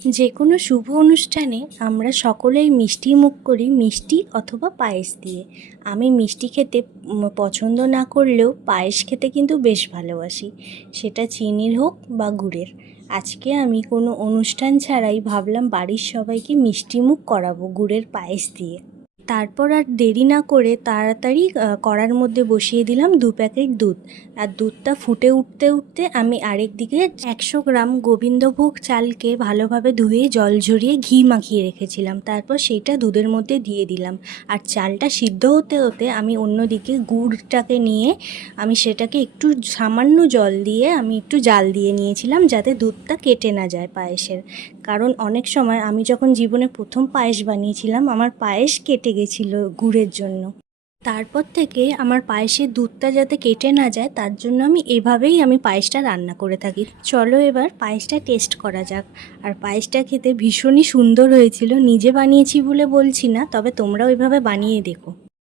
যে কোনো শুভ অনুষ্ঠানে আমরা সকলেই মিষ্টি মুখ করি মিষ্টি অথবা পায়েস দিয়ে। আমি মিষ্টি খেতে পছন্দ না করলেও পায়েস খেতে কিন্তু বেশ ভালোবাসি, সেটা চিনির হোক বা গুড়ের। আজকে আমি কোনো অনুষ্ঠান ছাড়াই ভাবলাম বাড়ির সবাইকে মিষ্টি মুখ করাবো গুড়ের পায়েস দিয়ে। তারপর আর দেরি না করে তাড়াতাড়ি কড়ার মধ্যে বসিয়ে দিলাম 2 প্যাকেট দুধ। আর দুধটা ফুটে উঠতে উঠতে আমি আরেক দিকে 100 গ্রাম গোবিন্দভোগ চালকে ভালোভাবে ধুয়ে জল ঝরিয়ে ঘি মাখিয়ে রেখেছিলাম, তারপর সেটা দুধের মধ্যে দিয়ে দিলাম। আর চালটা সিদ্ধ হতে হতে আমি অন্যদিকে গুড়টাকে নিয়ে আমি সেটাকে একটু সামান্য জল দিয়ে আমি একটু জাল দিয়ে নিয়েছিলাম, যাতে দুধটা কেটে না যায় পায়েসের। কারণ অনেক সময় আমি যখন জীবনে প্রথম পায়েস বানিয়েছিলাম আমার পায়েস কেটে গেছিলো গুড়ের জন্য। তারপর থেকে আমার পায়েসের দুধটা যাতে কেটে না যায় তার জন্য আমি পায়েসটা রান্না করে থাকি। চলো এবার পায়েসটা টেস্ট করা যাক। আর পায়েসটা খেতে ভীষণই সুন্দর হয়েছিল, নিজে বানিয়েছি বলে বলছি না, তবে তোমরাও এভাবে বানিয়ে দেখো।